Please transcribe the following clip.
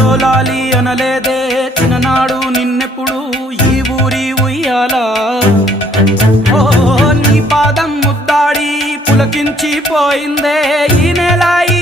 జోలాలి అనలేదే చిన్ననాడు నిన్నెప్పుడు ఈ ఊరి ఉయ్యాలా ఓ నీ పాదం ముద్దాడి పులకించిపోయిందే ఈ నెల ఈ